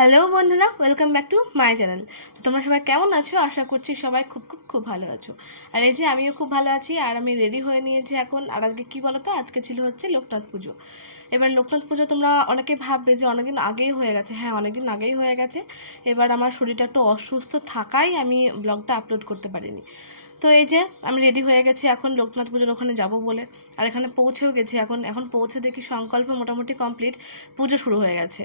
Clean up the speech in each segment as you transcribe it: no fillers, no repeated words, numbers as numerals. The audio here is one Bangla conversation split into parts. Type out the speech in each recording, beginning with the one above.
হ্যালো বন্ধুরা, welcome back to my channel. তো তোমরা সবাই কেমন আছো? আশা করছি সবাই খুব ভালো আছো। আর এই যে আমিও খুব ভালো আছি। আর আমি রেডি হয়ে নিয়েছি এখন। আর আজকে কী বলো তো, আজকে ছিল হচ্ছে লোকনাথ পুজো। এবার লোকনাথ পুজো তোমরা অনেকে ভাববে যে অনেকদিন আগেই হয়ে গেছে। হ্যাঁ, অনেকদিন আগেই হয়ে গেছে। এবার আমার শরীরটা একটু অসুস্থ থাকায় আমি ব্লগটা আপলোড করতে পারিনি। তো এই যে আমি রেডি হয়ে গেছি এখন লোকনাথ পুজোর ওখানে যাব বলে। আর এখানে পৌঁছেও গেছি। এখন পৌঁছে দেখি সংকল্প মোটামুটি কমপ্লিট, পুজো শুরু হয়ে গেছে।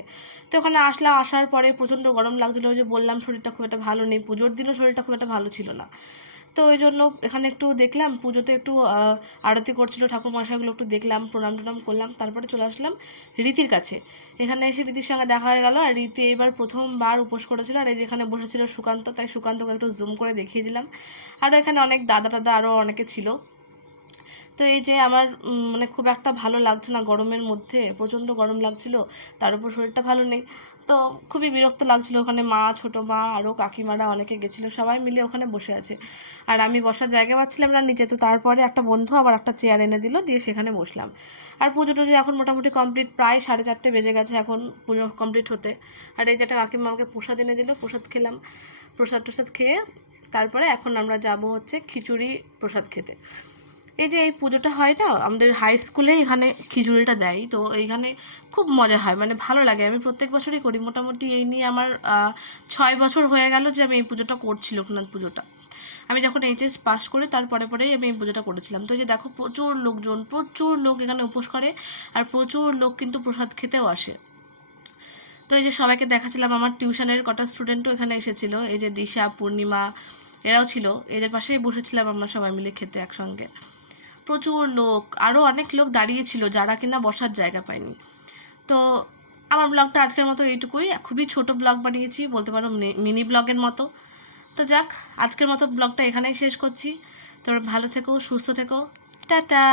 তো ওখানে আসলাম, আসার পরে প্রচণ্ড গরম লাগছিলো। ওই যে বললাম শরীরটা খুব একটা ভালো নেই, পুজোর দিনও শরীরটা খুব একটা ভালো ছিল না। তো ওই জন্য এখানে একটু দেখলাম, পুজোতে একটু আরতি করছিল ঠাকুর মশাইগুলো, একটু দেখলাম, প্রণাম টনাম করলাম। তারপরে চলে আসলাম রীতির কাছে। এখানে এসে রীতির সঙ্গে দেখা হয়ে গেল। আর রীতি এবার প্রথমবার উপোস করেছিল। আর এই যেখানে বসেছিল সুকান্ত, তাই সুকান্তকে একটু জুম করে দেখিয়ে দিলাম। আরও এখানে অনেক দাদা টাদা আরও অনেকে ছিল। তো এই যে আমার মানে খুব একটা ভালো লাগছে না গরমের মধ্যে, প্রচণ্ড গরম লাগছিল, তার উপর শরীরটা ভালো নেই। তো খুবই বিরক্ত লাগছিল। ওখানে মা, ছোটো মা, আরও কাকিমারা অনেকে গেছিলো, সবাই মিলে ওখানে বসে আছে। আর আমি বসার জায়গা পাচ্ছিলাম না নিচে। তো তারপরে একটা বন্ধু আবার একটা চেয়ার এনে দিল, দিয়ে সেখানে বসলাম। আর পুজো টুজো এখন মোটামুটি কমপ্লিট, প্রায় 4:30 বেজে গেছে এখন পুজো কমপ্লিট হতে। আর এই যে একটা কাকিমা আমাকে প্রসাদ এনে দিল, প্রসাদ খেলাম। প্রসাদ খেয়ে তারপরে এখন আমরা যাব হচ্ছে খিচুড়ি প্রসাদ খেতে। এই যে এই পুজোটা হয় না আমাদের হাই স্কুলে, এখানে খিচুড়িটা দেয়। তো এইখানে খুব মজা হয়, মানে ভালো লাগে। আমি প্রত্যেক বছরই করি মোটামুটি। এই নিয়ে আমার 6 বছর হয়ে গেল যে আমি এই পুজোটা করছি, লোকনাথ পুজোটা। আমি যখন এইচএস পাস করি পরেই আমি এই পুজোটা করেছিলাম। তো এই যে দেখো, প্রচুর লোক এখানে উপোস করে। আর প্রচুর লোক কিন্তু প্রসাদ খেতেও আসে। তো এই যে সবাইকে দেখাচ্ছিলাম, আমার টিউশনের কটা স্টুডেন্টও এখানে এসেছিলো। এই যে দিশা, পূর্ণিমা, এরাও ছিল। এদের পাশেই বসেছিলাম আমরা সবাই মিলে খেতে একসঙ্গে। প্রচুর লোক, আরও অনেক লোক দাঁড়িয়েছিল যারা কিনা বসার জায়গা পায়নি। তো আমার ব্লগটা আজকের মতো এইটুকুই। খুবই ছোট ব্লগ বানিয়েছি, বলতে পারো মিনি ব্লগের মতো। তো যাক, আজকের মতো ব্লগটা এখানেই শেষ করছি। তোমরা ভালো থেকো, সুস্থ থেকো, টাটা।